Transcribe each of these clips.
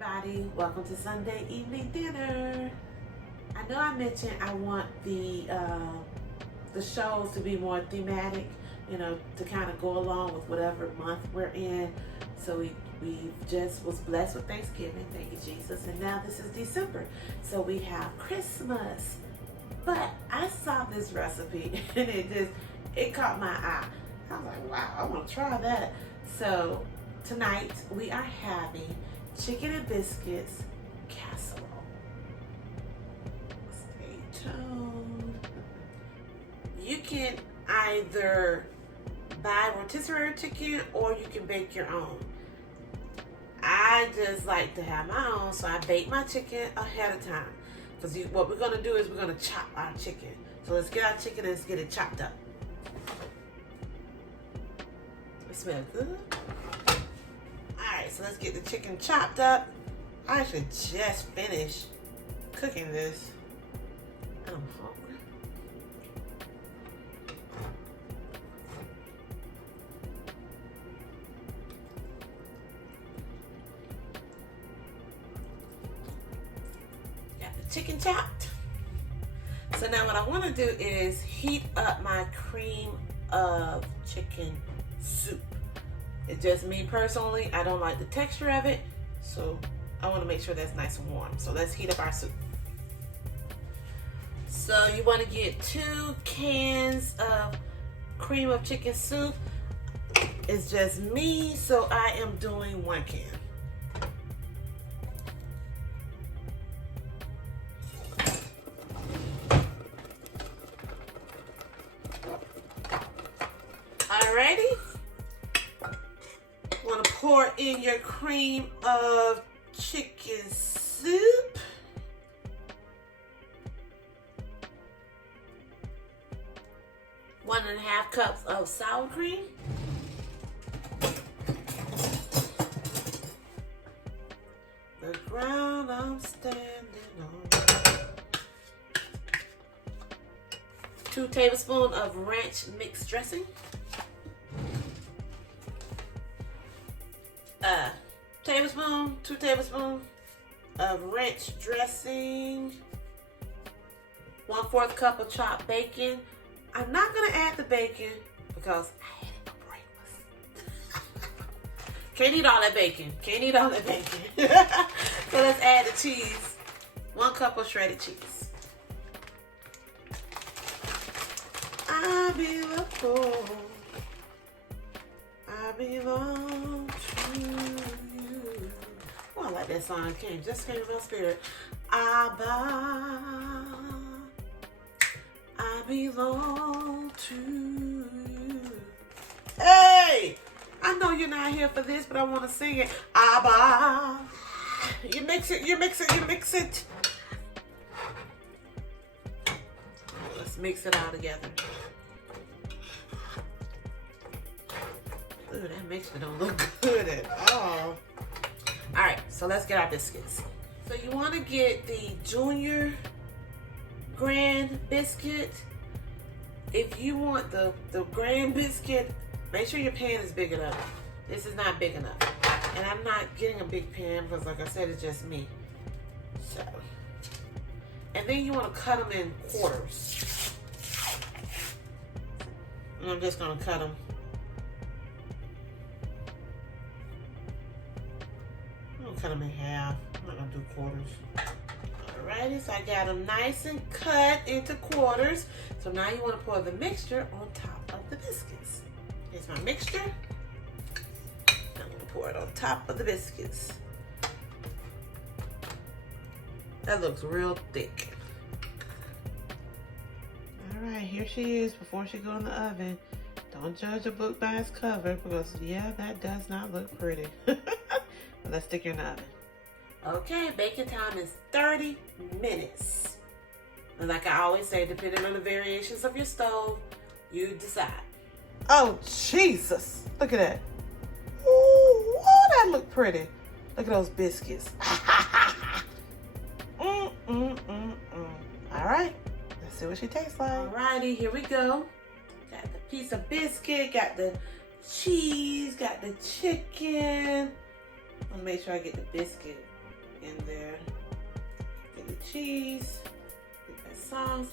everybody, welcome to Sunday evening dinner. I know I mentioned I want the shows to be more thematic, to kind of go along with whatever month we're in. So we just was blessed with Thanksgiving, thank you Jesus, and now this is December, so we have Christmas. But I saw this recipe and it caught my eye. I was like, wow, I want to try that. So tonight we are having chicken and biscuits casserole. Stay tuned. You can either buy rotisserie chicken or you can bake your own. I just like to have my own, so I bake my chicken ahead of time. Because what we're going to do is we're going to chop our chicken. So let's get our chicken and let's get it chopped up. It smells good. Alright, so let's get the chicken chopped up. I actually just finished cooking this. And I'm hungry. Got the chicken chopped. So now what I want to do is heat up my cream of chicken soup. It's just me personally. I don't like the texture of it, so I want to make sure that's nice and warm. So let's heat up our soup. So you want to get 2 cans of cream of chicken soup. It's just me, so I am doing 1 can. Alrighty. Want to pour in your cream of chicken soup. One and a half cups of sour cream. The ground I'm standing on. 2 tablespoons of ranch mixed dressing. 2 tablespoons of ranch dressing. 1/4 cup of chopped bacon. I'm not gonna add the bacon because I had it for breakfast. Can't eat all that bacon. Can't eat all that bacon. So let's add the cheese. 1 cup of shredded cheese. I belong to you. Oh, I like that song. Just came in my spirit. I belong to you. Hey! I know you're not here for this, but I want to sing it. Abba. You mix it. Let's mix it all together. Ooh, that mixture don't look good at all. Alright, so let's get our biscuits. So you want to get the junior grand biscuit. If you want the grand biscuit, make sure your pan is big enough. This is not big enough. And I'm not getting a big pan because, like I said, it's just me. So, and then you want to cut them in quarters. And I'm just going to cut them. I'm going to cut them in half. I'm not going to do quarters. Alrighty, so I got them nice and cut into quarters. So now you want to pour the mixture on top of the biscuits. Here's my mixture. I'm going to pour it on top of the biscuits. That looks real thick. Alright, here she is before she goes in the oven. Don't judge a book by its cover because, yeah, that does not look pretty. Let's stick her in the oven. Okay, baking time is 30 minutes. And like I always say, depending on the variations of your stove, you decide. Oh, Jesus. Look at that. Ooh, that look pretty. Look at those biscuits. All right, let's see what she tastes like. Alrighty, here we go. Got the piece of biscuit, got the cheese, got the chicken. I'm gonna make sure I get the biscuit in there. Get the cheese, get that sauce.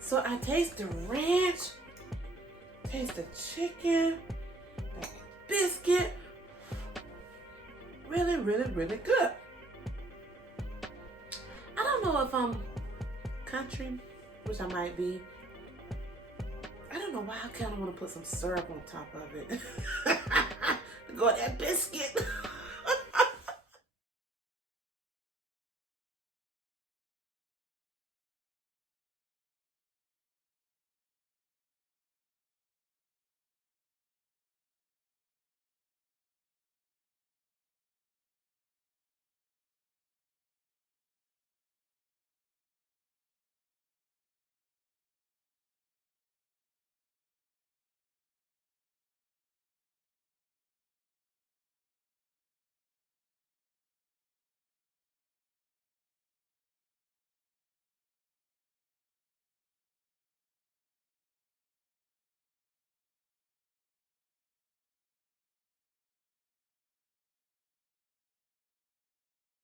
So I taste the ranch, taste the chicken, that biscuit. Really, really, really good. I don't know if I'm country, which I might be. I don't know why I kind of want to put some syrup on top of it. Go with that biscuit.